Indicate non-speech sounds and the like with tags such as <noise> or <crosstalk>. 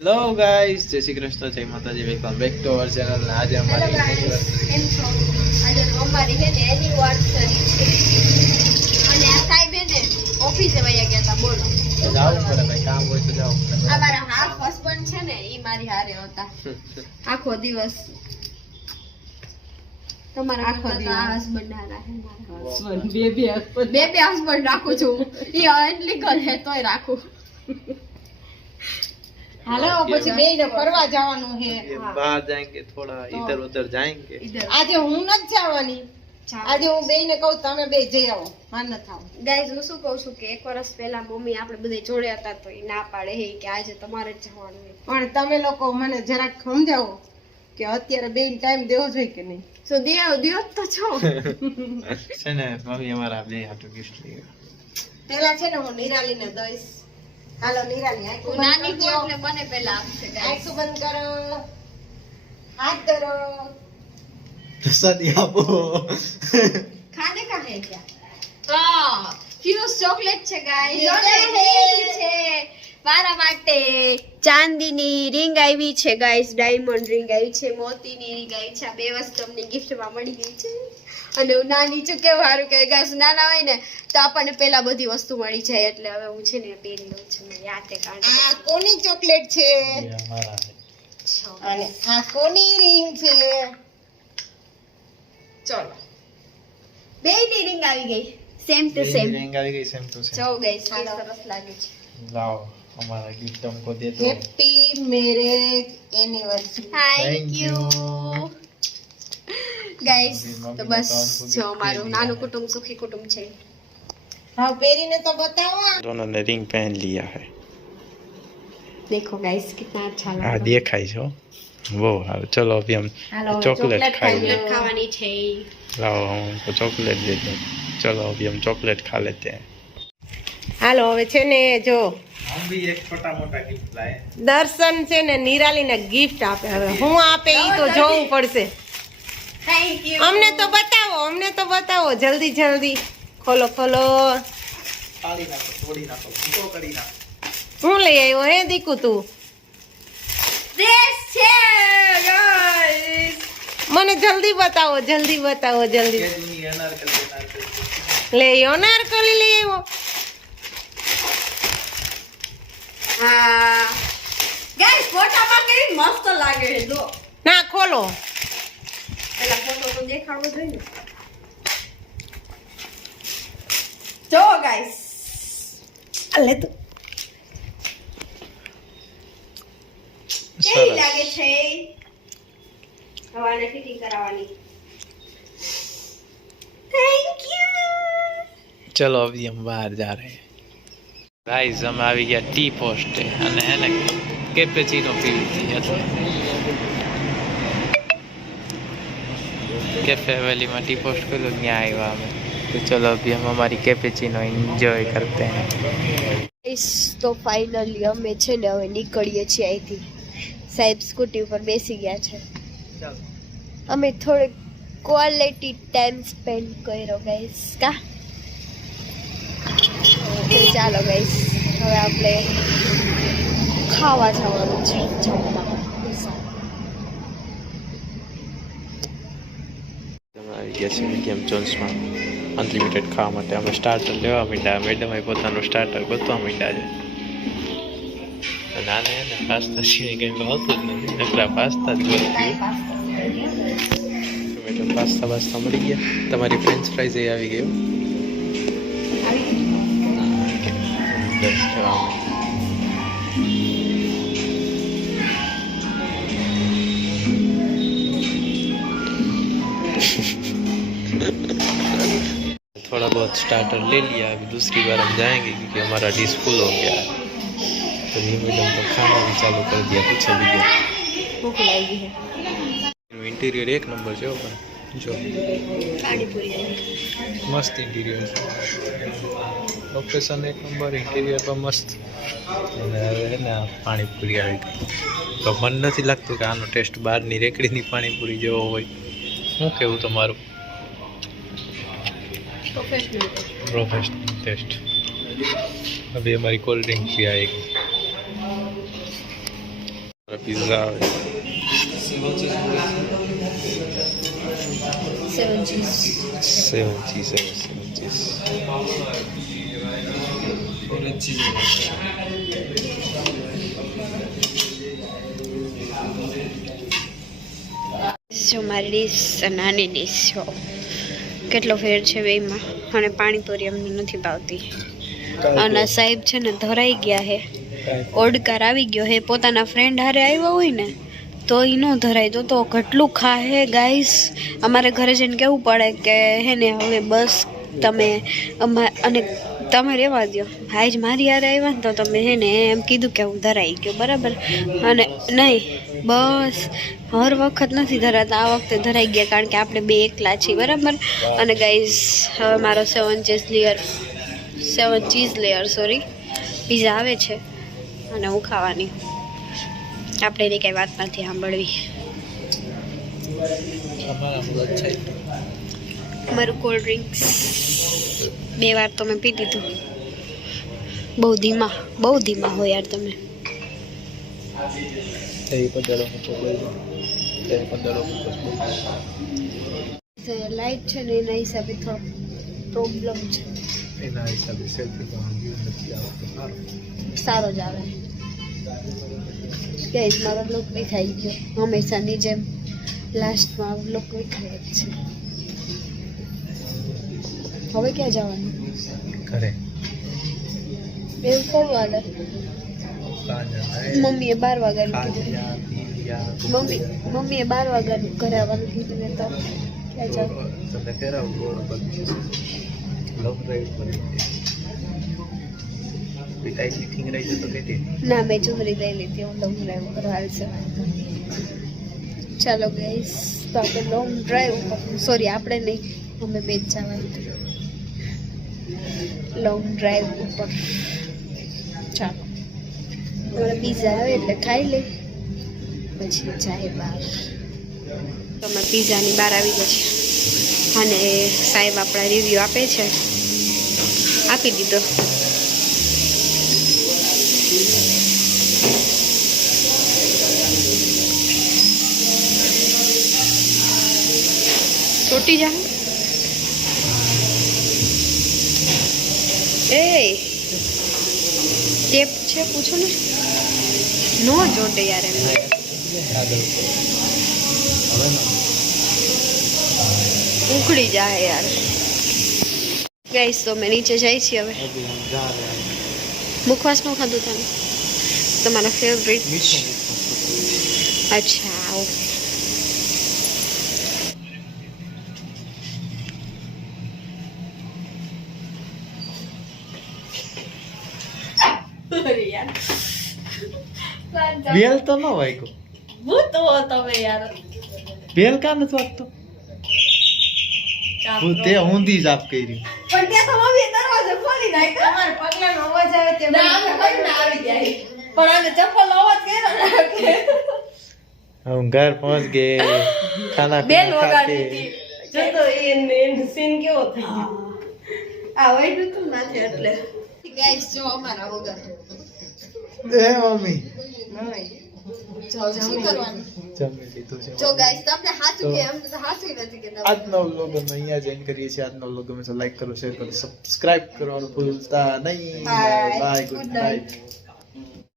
Hello guys જય શ્રી કૃષ્ણ. જય માતાજી. Welcome back to our channel આજે અમારી ગાઈસ કેમ છો આજે અમારી છે ને એનિવર્સરી છે. અને આ સાહેબ ને ઓફિસે વયા ગયા હતા બોલો. જાવું પડે ભાઈ કામ હોય તો જાવું પડે મારા હાફ હસબન્ડ છે ને ઈ મારી હારે હતા. આખો દિવસ. તમારા આખો દિવસ. હસબન્ડ ના રાખે મારા હસબન્ડ બે બે husband. બે બે હસબન્ડ રાખું છું. ઈ એટલી કરે તોય રાખું. હાલો પછી બેયને ફરવા જવાનું છે. બહાર જાયેંગે થોડા ઇધર ઉધર જાયેંગે. આજે હું નથી જવાની. આજે હું બેયને કહું તમે બે જઈ આવો. માન ન થાવ. ગાઈઝ હું શું કહું છું કે એક વર્ષ પહેલા મમ્મી આપણે બધે જોડ્યા હતા તો એ ના પાડે હે કે આજે તમારે જ જવાનું પણ તમે લોકો મને જરાક સમજાવો કે અત્યારે બે ટાઈમ દેવો જોઈએ કે નહીં? સો દેવ દેવ તો છો. <laughs> છે ને મમ્મી અમારા બે હાટુ ગિફ્ટ લઈ પેલા છે ને હું નિરાલીને દઈશ. હાલો નિરાલી આંખો નાની કો એટલે મને પહેલા આપશે. આંખો બંધ કરો. હાથ ધરો. સદી આપો. ખાને કા હે ક્યા આ ફ્યુઝ ચોકલેટ છે. ગાઈસ ચોકલેટ છે. મારા માટે ચાંદીની રિંગ આવી છે ગાઈસ ડાયમંડ રિંગ આવી છે મોતીની રિંગ આવી છે. આ બે વસ્તુ અમને ગિફ્ટમાં મળી ગઈ છે. અને હું નાની છું કેવું સારું કે ગાઈસ નાના હોય ને તો આપણને પેલા બધી વસ્તુ મળી જાય એટલે હવે હું છે ને પહેરી લઉં છું મને યાદ છે કારણ આ કોની ચોકલેટ છે અમારા અને આ કોની રિંગ છે ચલો બે ની રિંગ આવી ગઈ સેમ ટુ સેમ रिंग આવી ગઈ સેમ ટુ સેમ જો ગાઈસ કે હાલો. સરસ લાગે છે લાવો हमारा गिफ्ट हमको दे दो happy marriage anniversary thank Thank you you. Guys મમ્મીને તો તો બસ આમ જો સુધી મારું પહેરી નાનું આવે. કુટુંબ સુખી કુટુંબ છે હા પહેરીને તો બતાવો दोनों ने रिंग पहन लिया है देखो गाइस कितना अच्छा लग हाँ रहा है देखा ही हो वो हाँ चलो अभी हम હાલો હવે चॉकलेट ચોકલેટ खाएंगे ખાઈએ. ખાવાની છે लाओ हम उनको चॉकलेट दे दो चलो अभी हम चॉकलेट खा लेते हैं હાલો હવે છે ને જો हम भी एक छोटा मोटा गिफ्ट लाए દર્શન છે ને નિરાલીને ગિફ્ટ આપે હવે હું આપે ઈ તો જોવું પડશે થેન્ક યુ અમને તો બતાવો અમને તો બતાવો. જલ્દી જલ્દી. ખોલો ખોલો. હું લઈ આવ્યો હે દીકુ તું? મને જલ્દી બતાવો જલ્દી બતાવો જલ્દી. લઈ આવ્યો નારકલી લઈ આવ્યો? હા. ગાઈસ ફોટામાં કેવી મસ્ત લાગે છે જો ના ખોલો. દેખાડવો જોઈએ જો ગાઈસ અલે તો. કેવી લાગે છે? હવાને ફિટિંગ કરાવવાની. થેન્ક યુ ચલો અભી હમ બહાર જા રહે ગાઈસ અમે આવી ગયા ટી પોસ્ટે અને હે ને કેપેચીનો પીવી હતી એટલે કેફે વેલીમાં ટી પોસ્ટ કર્યું, ત્યાં આવ્યા અમે. તો ચલો, અભી हम અમારી કેપેચીનો એન્જોય કરતે હૈ. તો ફાઇનલી અમે છે ને હવે નીકળીએ છીએ અહીંથી. સાહેબ સ્કૂટી ઉપર બેસી ગયા છે. અમે થોડો ક્વોલિટી ટાઈમ સ્પેન્ડ કર્યો ગાઈસ કા? ચાલો ગાઈસ હવે આપણે ખાવા જવાનું છે જમવા. ગયા છીએ મીડિયમ જોન્સમાં અનલિમિટેડ ખાવા માટે. અમે સ્ટાર્ટર લેવા માંડ્યા. મેડમે પોતાનું સ્ટાર્ટર ગોતવા માંડ્યા છે. નાને એને પાસ્તા સિવાય કંઈ ભાવતું જ નથી. નકરા પાસ્તા જ ગોતતી મેડમ પાસ્તા પાસ્તા મળી ગયા. તમારી ફ્રેન્ચ ફ્રાઈઝ એ આવી ગયું દસ જવા थोड़ा बहुत स्टार्टर ले लिया अभी दूसरी बार हम जाएंगे क्योंकि हमारा डिश फुल हो गया है तो धीमे धीमे तो खाना भी चालू कर दिया पीछे भी गया ભૂખ લાગી છે इंटीरियर एक नंबर છે હો પણ જો પાણીપુરી મસ્ત ઇન્ટિરિયર છે લોકેશન એક નંબર ઇન્ટિરિયર પણ મસ્ત અને હવે હે ને આ પાણીપુરી આવી ગઈ તો મન નથી લાગતું કે આનો ટેસ્ટ બહારની રેકડીની પાણીપુરી જેવો હોય શું કેવું તમારું પ્રોફેશનલ प्रोफेशनल टेस्ट अभी हमारी कोल्ड ड्रिंक भी आएगी pizza seven cheese seven cheese seven cheese Esse é o Marissa Nani Nissio. કેટલો ફેર છે બેમાં અને પાણીપુરી અમને નથી ભાવતી અને સાહેબ છે ને ધરાઈ ગયા હે. ઓડકાર આવી ગયો હે. પોતાના ફ્રેન્ડ હારે આવ્યો હોય ને તો એ ન ધરાય. તો તો કેટલું ખાહે ગાઈસ અમારે ઘરે જઈને કહેવું પડે કે હે ને, હવે બસ તમે અને તમે રહેવા દો ભાઈ જ મારી યાર આવ્યા ને તો તમે હે ને એમ કીધું કે હું ધરાઈ ગયો બરાબર? અને નહીં બસ હર વખત નથી ધરાતા આ વખતે ધરાઈ ગયા કારણ કે આપણે બે એકલા છીએ બરાબર? અને ગાઈઝ હવે મારો seven cheese layer seven cheese layer sorry pizza આવે છે અને હું ખાવાની. આપણે એની કંઈ વાત નથી સાંભળવી. મારું કોલ્ડ ડ્રિંક્સ બે વાર તો મેં પી લીધું બહુ ધીમા બહુ ધીમા હો યાર તમે. લાઈટ છે ને એના હિસાબે થોડો પ્રોબ્લેમ છે. એના હિસાબે સેલ્ફી પણ સારો. સારો જ આવે. ગઈસ મારો લુક થઈ ગયો. હંમેશાની જેમ લાસ્ટમાં લુક બી જ છે. હવે ક્યાં જવાનું ઘરે એવું કોણ વાલે કાંજા મમ્મીએ બાર વાગ્યાનું કીધું કાંજા પીલિયા મમ્મી મમ્મીએ બાર વાગ્યાનું ઘરે આવવાનું કીધું ને તો ક્યાં જાવ તમે ફેરાવું ગોળ બધું લવ ડ્રાઈવ પર પિતાઈ મીટિંગ રહી છે તો કહેતી ના મેં ચુંદરી લઈ લીધી હું લોંગ ડ્રાઈવ ઉપર હાલશે ચાલો ગઈસ તો આપણે લોંગ ડ્રાઈવ ઉપર સોરી આપણે નહીં અમે બે જ જવાનું લોંગ ડ્રાઈવ ઉપર. ચાલો. હવે પીઝા આવે એટલે ખાઈ લઈ પછી જાય બહાર. તો અમે પીઝાની બહાર આવી ગયા છીએ. અને સાહેબ આપણા રિવ્યૂ આપે છે. આપી દીધો. છોટી જા એ ટેપ છે, પૂછો ને. નો ચોટે યાર એમ. ઉખડી જાય યાર. ગઈશ તો મેં નીચે જાય છીએ હવે. મુખવાસનું ખાધું તમે? તમારા ફેવરિટ અચ્છા, ઓકે. કરી તો ન હોય ભૂત હો તમે યાર વેલ કા નથી આપતો ભૂતે ઊંધી જ આપ કરી પણ ત્યાં તમારે દરવાજો ખોલી નાખ તમારે પગલાનો અવાજ આવે તે ના આવે ના આવી જાય પણ આને ચપ્પલ અવાજ કર્યો ને હમ ઘર પહોંચ ગયે ખાના બેલ વગાડી હતી જો તો એ સીન કેવો થઈ ગયો આ વૈડું તું નથી એટલે ગાઈસ જો અમારા વગર. એ મમ્મી. જો શું કરવાનું? જમી લીધું છે જો ગાઈસ તમને સાચું કે અમને સાચું નથી કે આજનો વ્લોગ અમે અહીંયા જોઈન કરીએ છીએ. આજનો વ્લોગ તો લાઈક કરો શેર કરો સબસ્ક્રાઇબ કરવાનું ભૂલતા નહીં. Bye good night